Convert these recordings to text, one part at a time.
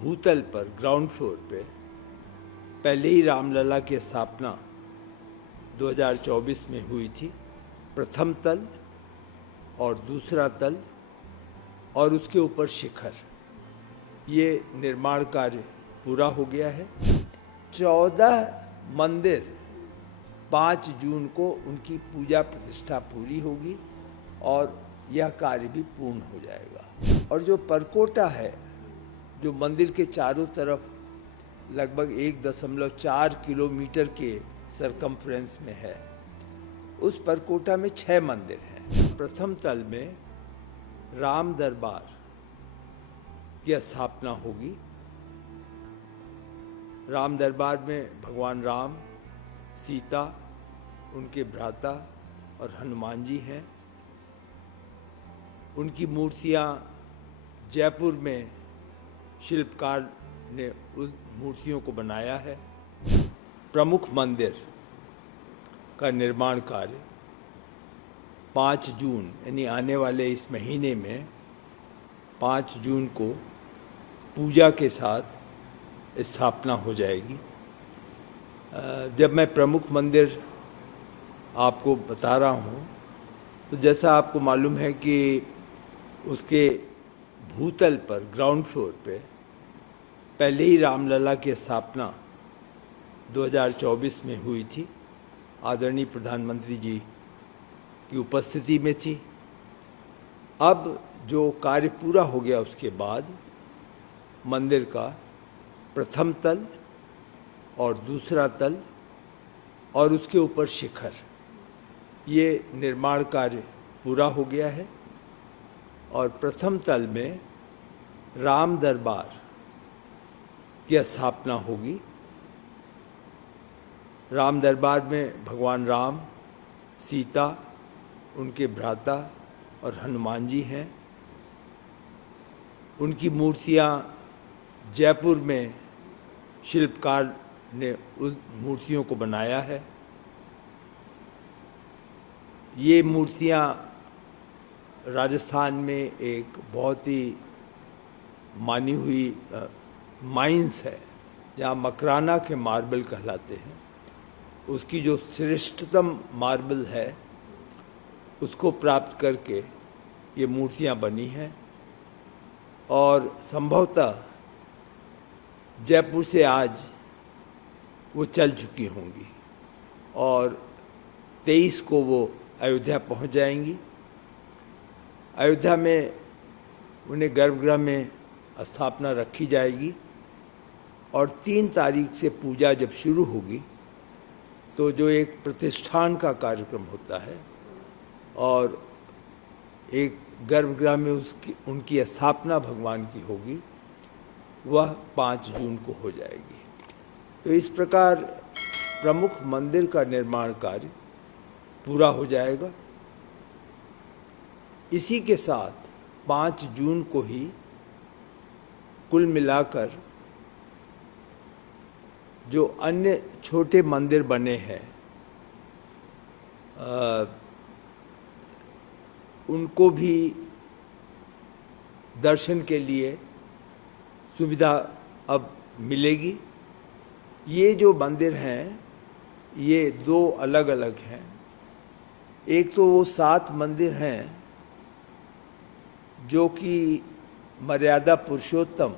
भूतल पर ground floor पे पहले ही रामलला की स्थापना 2024 में हुई थी। प्रथम तल और दूसरा तल और उसके ऊपर शिखर, ये निर्माण कार्य पूरा हो गया है। 14 मंदिर 5 जून को उनकी पूजा प्रतिष्ठा पूरी होगी और यह कार्य भी पूर्ण हो जाएगा। और जो परकोटा है, जो मंदिर के चारों तरफ लगभग 1.4 किलोमीटर के सरकमफ्रेंस में है, उस परकोटा में 6 मंदिर हैं। प्रथम तल में राम दरबार की स्थापना होगी। राम दरबार में भगवान राम, सीता, उनके भ्राता और हनुमान जी हैं। उनकी मूर्तियाँ जयपुर में शिल्पकार ने उस मूर्तियों को बनाया है। प्रमुख मंदिर का निर्माण कार्य 5 जून यानी आने वाले इस महीने में 5 जून को पूजा के साथ स्थापना हो जाएगी। जब मैं प्रमुख मंदिर आपको बता रहा हूँ, तो जैसा आपको मालूम है कि उसके भूतल पर ग्राउंड फ्लोर पे पहले ही रामलला की स्थापना 2024 में हुई थी। आदरणीय प्रधानमंत्री जी की उपस्थिति में थी। अब जो कार्य पूरा हो गया, उसके बाद मंदिर का प्रथम तल और दूसरा तल और उसके ऊपर शिखर, ये निर्माण कार्य पूरा हो गया है। और प्रथम तल में राम दरबार की स्थापना होगी। राम दरबार में भगवान राम, सीता, उनके भ्राता और हनुमान जी हैं। उनकी मूर्तियाँ जयपुर में शिल्पकार ने उस मूर्तियों को बनाया है। ये मूर्तियाँ राजस्थान में एक बहुत ही मानी हुई माइंस है, जहाँ मकराना के मार्बल कहलाते हैं। उसकी जो श्रेष्ठतम मार्बल है, उसको प्राप्त करके ये मूर्तियाँ बनी हैं और संभवतः जयपुर से आज वो चल चुकी होंगी और 23 को वो अयोध्या पहुंच जाएंगी। अयोध्या में उन्हें गर्भगृह में स्थापना रखी जाएगी और 3 तारीख से पूजा जब शुरू होगी, तो जो एक प्रतिष्ठान का कार्यक्रम होता है और एक गर्भगृह में उनकी स्थापना भगवान की होगी, वह 5 जून को हो जाएगी। तो इस प्रकार प्रमुख मंदिर का निर्माण कार्य पूरा हो जाएगा। इसी के साथ 5 जून को ही कुल मिलाकर जो अन्य छोटे मंदिर बने हैं, उनको भी दर्शन के लिए सुविधा अब मिलेगी। ये जो मंदिर हैं, ये 2 अलग अलग हैं। एक तो वो 7 मंदिर हैं जो कि मर्यादा पुरुषोत्तम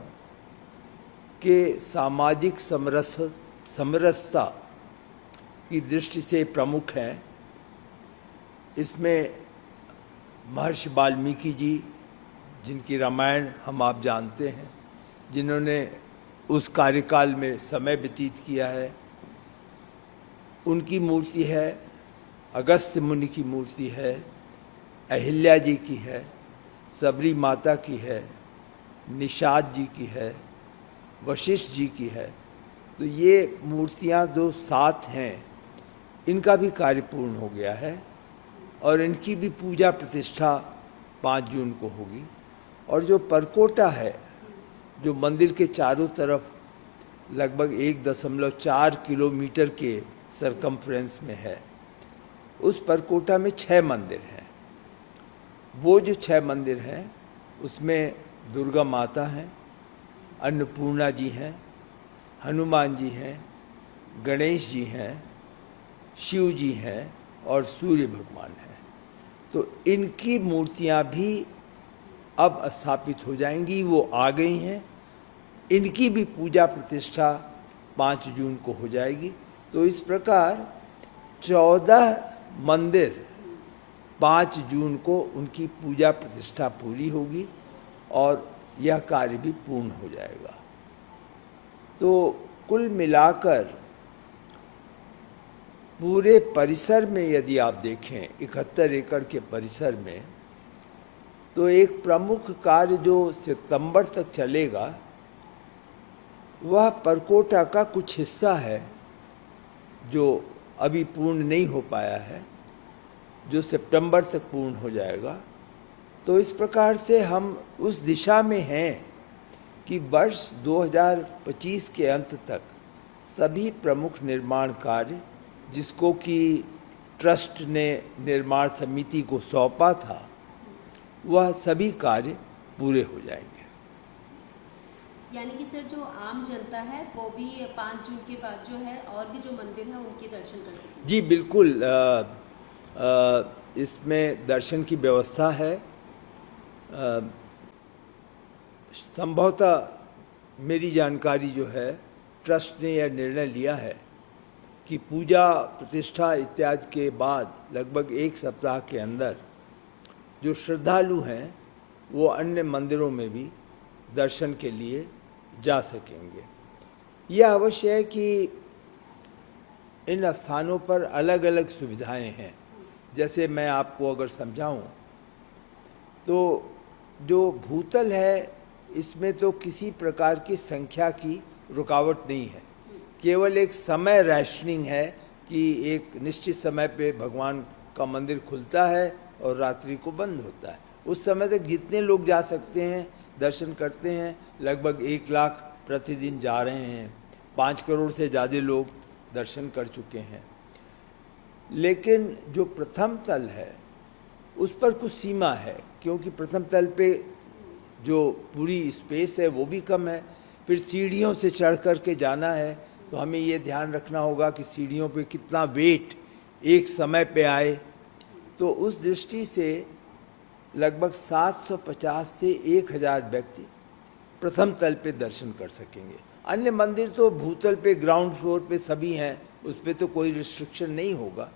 के सामाजिक समरसता की दृष्टि से प्रमुख हैं। इसमें महर्षि वाल्मीकि जी, जिनकी रामायण हम आप जानते हैं, जिन्होंने उस कार्यकाल में समय व्यतीत किया है, उनकी मूर्ति है। अगस्त्य मुनि की मूर्ति है, अहिल्या जी की है, सबरी माता की है, निषाद जी की है, वशिष्ठ जी की है। तो ये मूर्तियाँ 2 साथ हैं, इनका भी कार्य पूर्ण हो गया है और इनकी भी पूजा प्रतिष्ठा 5 जून को होगी। और जो परकोटा है, जो मंदिर के चारों तरफ लगभग 1.4 किलोमीटर के सरकमफ्रेंस में है, उस परकोटा में 6 मंदिर हैं। वो जो 6 मंदिर हैं, उसमें दुर्गा माता हैं, अन्नपूर्णा जी हैं, हनुमान जी हैं, गणेश जी हैं, शिव जी हैं और सूर्य भगवान हैं। तो इनकी मूर्तियां भी अब स्थापित हो जाएंगी, वो आ गई हैं। इनकी भी पूजा प्रतिष्ठा 5 जून को हो जाएगी। तो इस प्रकार 14 मंदिर 5 जून को उनकी पूजा प्रतिष्ठा पूरी होगी और यह कार्य भी पूर्ण हो जाएगा। तो कुल मिलाकर पूरे परिसर में यदि आप देखें 71 एकड़ के परिसर में, तो एक प्रमुख कार्य जो सितंबर तक चलेगा वह परकोटा का कुछ हिस्सा है जो अभी पूर्ण नहीं हो पाया है, जो सितंबर तक पूर्ण हो जाएगा। तो इस प्रकार से हम उस दिशा में हैं कि वर्ष 2025 के अंत तक सभी प्रमुख निर्माण कार्य जिसको कि ट्रस्ट ने निर्माण समिति को सौंपा था, वह सभी कार्य पूरे हो जाएंगे। यानी कि सर जो आम जनता है वो भी 5 जून के बाद जो है और भी जो मंदिर हैं उनके दर्शन कर सकें? जी बिल्कुल, इसमें दर्शन की व्यवस्था है। संभवतः मेरी जानकारी जो है, ट्रस्ट ने यह निर्णय लिया है कि पूजा प्रतिष्ठा इत्यादि के बाद लगभग 1 सप्ताह के अंदर जो श्रद्धालु हैं वो अन्य मंदिरों में भी दर्शन के लिए जा सकेंगे। यह अवश्य है कि इन स्थानों पर अलग अलग सुविधाएं हैं। जैसे मैं आपको अगर समझाऊं तो जो भूतल है इसमें तो किसी प्रकार की संख्या की रुकावट नहीं है, केवल एक समय रैशनिंग है कि एक निश्चित समय पे भगवान का मंदिर खुलता है और रात्रि को बंद होता है। उस समय तक जितने लोग जा सकते हैं दर्शन करते हैं। लगभग 1 लाख प्रतिदिन जा रहे हैं, 5 करोड़ से ज़्यादा लोग दर्शन कर चुके हैं। लेकिन जो प्रथम तल है उस पर कुछ सीमा है, क्योंकि प्रथम तल पे जो पूरी स्पेस है वो भी कम है। फिर सीढ़ियों से चढ़ कर के जाना है, तो हमें ये ध्यान रखना होगा कि सीढ़ियों पे कितना वेट एक समय पे आए। तो उस दृष्टि से लगभग 750 से 1000 व्यक्ति प्रथम तल पे दर्शन कर सकेंगे। अन्य मंदिर तो भूतल पे ग्राउंड फ्लोर पे सभी हैं, उस पर तो कोई रिस्ट्रिक्शन नहीं होगा।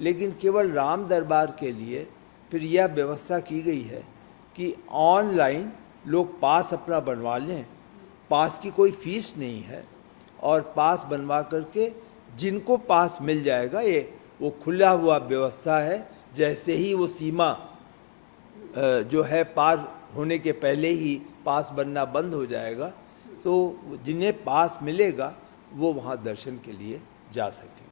लेकिन केवल राम दरबार के लिए फिर यह व्यवस्था की गई है कि ऑनलाइन लोग पास अपना बनवा लें। पास की कोई फीस नहीं है और पास बनवा करके जिनको पास मिल जाएगा, ये वो खुला हुआ व्यवस्था है। जैसे ही वो सीमा जो है पार होने के पहले ही पास बनना बंद हो जाएगा, तो जिन्हें पास मिलेगा वो वहाँ दर्शन के लिए जा सकें।